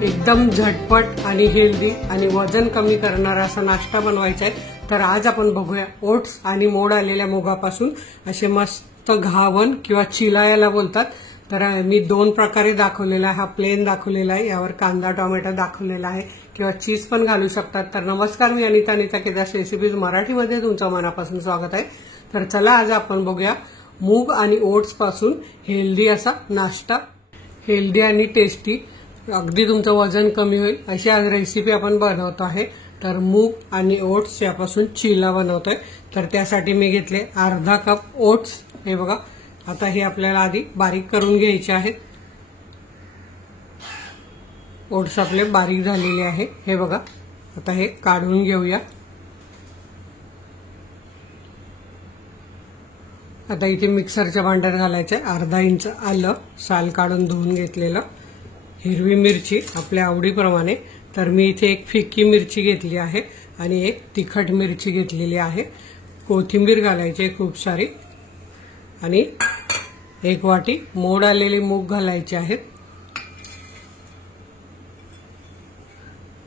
एकदम झटपट आणि हेल्दी आणि वजन कमी करणारा असा नाश्ता बनवायचा आहे। तर आज आपण बघूया ओट्स आणि मोड आलेल्या मुगापासून असे मस्त घावन किंवा चिला याला बोलतात। तर मी दोन प्रकारे दाखवलेला आहे, हा प्लेन दाखवलेला आहे, यावर कांदा टोमॅटो दाखवलेला आहे किंवा चीज पण घालू शकतात। तर नमस्कार, मी अनिता केदार रेसिपीज मराठीमध्ये तुमचं मनापासून स्वागत आहे। तर चला आज आपण बघूया मूग आणि ओट्स पासून हेल्दी असा नाश्ता, हेल्दी आणि टेस्टी, अगदी तुमचं वजन कमी होईल अशी आज रेसिपी आपण बनवतो आहे। तर मूग आणि ओट्स यापासून चिला बनवतोय। तर त्यासाठी मी घेतले अर्धा कप ओट्स, हे बघा। आता हे आपल्याला आधी बारीक करून घ्यायचे आहेत। ओट्स आपले बारीक झालेले आहे, हे बघा। आता हे काढून घेऊया। आता इथे मिक्सरच्या भांड्यात घालायचे अर्धा इंच आलं साल काढून धुवून घेतलेलं, हिरवी मिरची आपल्या आवडीप्रमाणे। तर मी इथे एक फिक्की मिरची घेतली आहे आणि एक तिखट मिरची घेतलेली आहे। कोथिंबीर घालायची खूप सारी आणि एक वाटी मोड आलेले मूग घालायचे आहेत।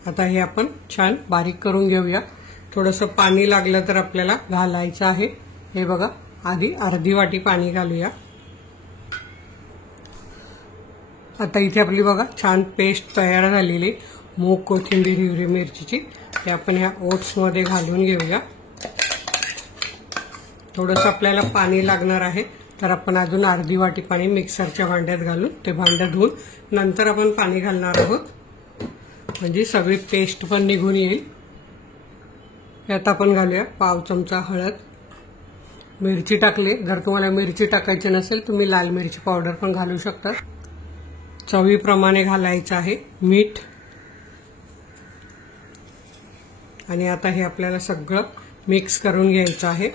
आता हे आपण छान बारीक करून घेऊया। थोडंसं पाणी लागलं तर आपल्याला घालायचं आहे, हे बघा। आधी अर्धी वाटी पाणी घालूया। आता इथे आपली बघा छान पेस्ट तयार झालेली मूग कोथिंबीर हिरवी मिरचीची, ते आपण ह्या ओट्स मध्ये घालून घेऊया। थोडंसं आपल्याला पाणी लागणार आहे, तर आपण अजून अर्धी वाटी पाणी मिक्सरच्या भांड्यात घालून ते भांडं धुवून नंतर आपण पाणी घालणार आहोत, म्हणजे सगळी पेस्ट पण निघून येईल। यात आपण घालूया पाव चमचा हळद, मिरची टाकली। जर तुम्हाला मिरची टाकायची नसेल तुम्ही लाल मिरची पावडर पण घालू शकता। चवीप्रमाणे घालायचं आहे मीठ। आणि आता हे आपल्याला सगळं मिक्स करून घ्यायचं आहे।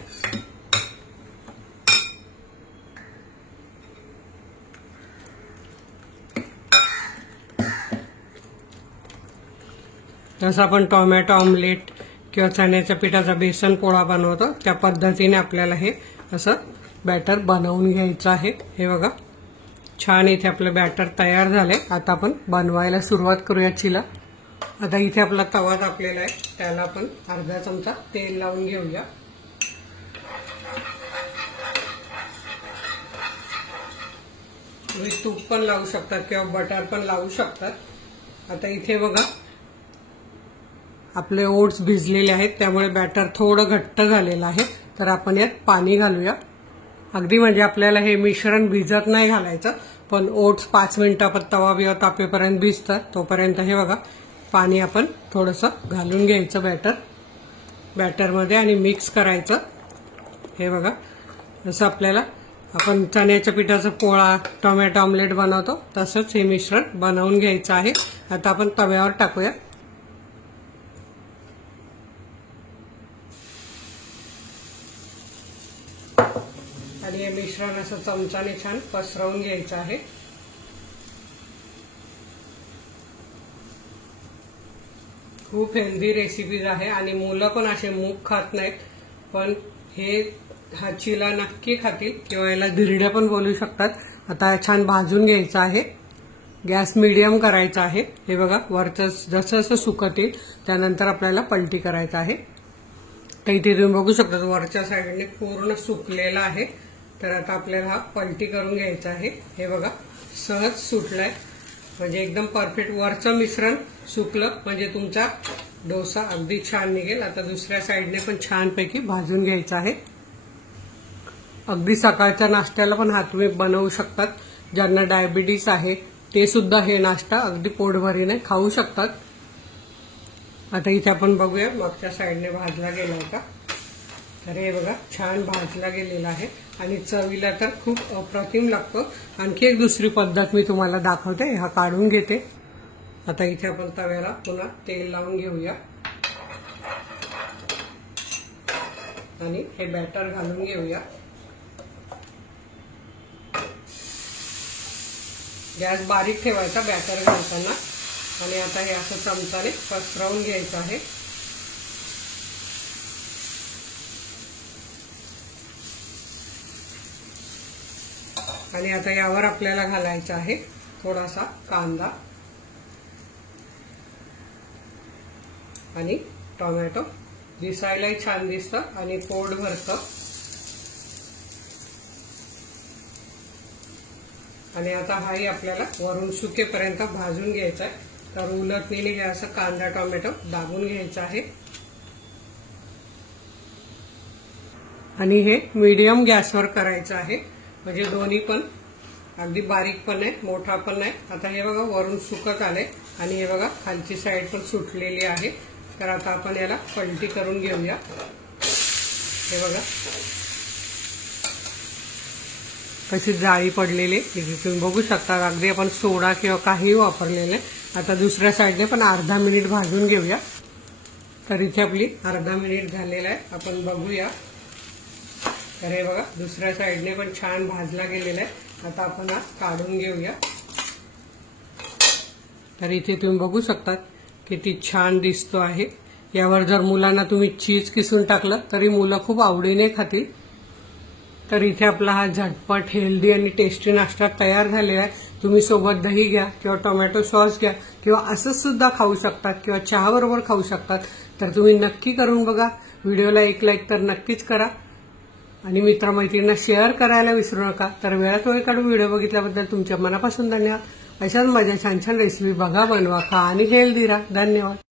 जसं आपण टोमॅटो ऑमलेट किंवा चण्याच्या पिठाचा बेसन पोळा बनवतो त्या पद्धतीने आपल्याला हे असं बॅटर बनवून घ्यायचं आहे, हे बघा। छान इथे आपलं बॅटर तयार झालंय। आता आपण बनवायला सुरुवात करूया चिला। आता इथे आपला तवा तापलेला आहे, त्याला आपण अर्धा चमचा तेल लावून घेऊया। तुम्ही तूप पण लावू शकतात किंवा बटर पण लावू शकतात। आता इथे बघा आपले ओट्स भिजलेले आहेत, त्यामुळे बॅटर थोडं घट्ट झालेलं आहे। तर आपण यात पाणी घालूया। अगदी म्हणजे आपल्याला हे मिश्रण भिजत नाही घालायचं, पण ओट्स 5 मिनिटात तवा बिवा तापेपर्यंत भिजतात, तोपर्यंत हे बघा पाणी आपण थोडंसं घालून घ्यायचं बॅटरमध्ये आणि मिक्स करायचं, हे बघा। जसं आपल्याला आपण चण्याच्या पिठाचा पोळा टोमॅटो ऑमलेट बनवतो तसंच हे मिश्रण बनवून घ्यायचं आहे। आता आपण तव्यावर टाकूया। आणि हे मिश्रण असं चमचाने छान पसरवून घ्यायचं आहे। खूप हेल्दी रेसिपीज आहे आणि मुलं पण असे मूग खात नाहीत, पण हा चिला नक्की खातील किंवा याला धिरड्या पण बोलू शकतात। आता छान भाजून घ्यायचं आहे, गॅस मीडियम करायचा आहे, हे बघा। वरचं जसं जसं सुकत येईल त्यानंतर आपल्याला पलटी करायचं आहे। तर इथे तुम्ही बघू शकता वरच्या साईडने पूर्ण सुकलेला आहे। तर आता आपल्याला हा पलटी करून घ्यायचा आहे, हे बघा। सहज सुटलाय, म्हणजे एकदम परफेक्ट वरचं मिश्रण सुकलं म्हणजे तुमचा डोसा अगदी छान निघेल। आता दुसऱ्या साईडने पण छानपैकी भाजून घ्यायचा आहे। अगदी सकाळच्या नाश्त्याला पण हा तुम्ही बनवू शकतात। ज्यांना डायबिटीस आहे ते सुद्धा हे नाश्ता अगदी पोटभरीने खाऊ शकतात। आता इथे आपण बघूया मागच्या साईडने भाजला गेलाय का। तर हे बघा छान भाजला गेलेला आहे आणि चवीला तर खूप अप्रतिम लागतो। आणखी एक दुसरी पद्धत मी तुम्हाला दाखवते, हा काढून घेते। आता इथे आपण तव्याला पुन्हा तेल लावून घेऊया आणि हे बॅटर घालून घेऊया। गॅस बारीक ठेवायचा बॅटर घालताना आणि आता हे असं चमचाने पसरवून घ्यायचं आहे। आणि आता यावर आपल्याला घालायचा आहे थोडासा कांदा। आणि टोमॅटो दिसायलाही छान दिसतं आणि पोट भरतं. आणि आता हाही आपल्याला वरून सुकेपर्यंत भाजून घ्यायचा आहे. तर उलटणीने असं कांदा टोमॅटो दाबून घ्यायचा आहे. आणि हे मीडियम गॅसवर करायचं आहे, म्हणजे दोन्ही पण अगदी बारीक पण आहे मोठा पण नाही. आता हे बघा वरून सुकत आले आणि हे बघा खालची साईड पण सुटलेली आहे. तर आता आपण याला पलटी करून घेऊया. हे बघा कशी जाळी पडलेली तुम्ही बघू शकता. अगदी आपण सोडा किंवा काही वापरलेले. आता दुसऱ्या साईडने पण अर्धा मिनिट भाजून घेऊया. तर इथे आपली अर्धा मिनिट झालेला आहे, आपण बघूया. तर हे बघा दुसऱ्या साईडने पण छान भाजला गेलेला आहे. आता आपण हा काढून घेऊया. तर इथे तुम्ही बघू शकता किती छान दिसतो आहे. यावर जर मुलांना तुम्ही चीज किसून टाकलं तरी मुलं खूप आवडीने खातील. तर इथे आपला हा झटपट हेल्दी आणि टेस्टी नाश्ता तयार झालेला आहे. तुम्ही सोबत दही घ्या किंवा टोमॅटो सॉस घ्या किंवा असंच सुद्धा खाऊ शकतात किंवा चहा बरोबर खाऊ शकतात. तर तुम्ही नक्की करून बघा. व्हिडिओला एक लाईक तर नक्कीच करा आणि मित्रमैत्रिणींना शेअर करायला विसरू नका. तर वेळात वेळ काढून व्हिडिओ बघितल्याबद्दल तुमच्या मनापासून धन्यवाद. अशाच माझ्या छान छान रेसिपी बघा, बनवा, खा आणि हेल्दी राहा. धन्यवाद.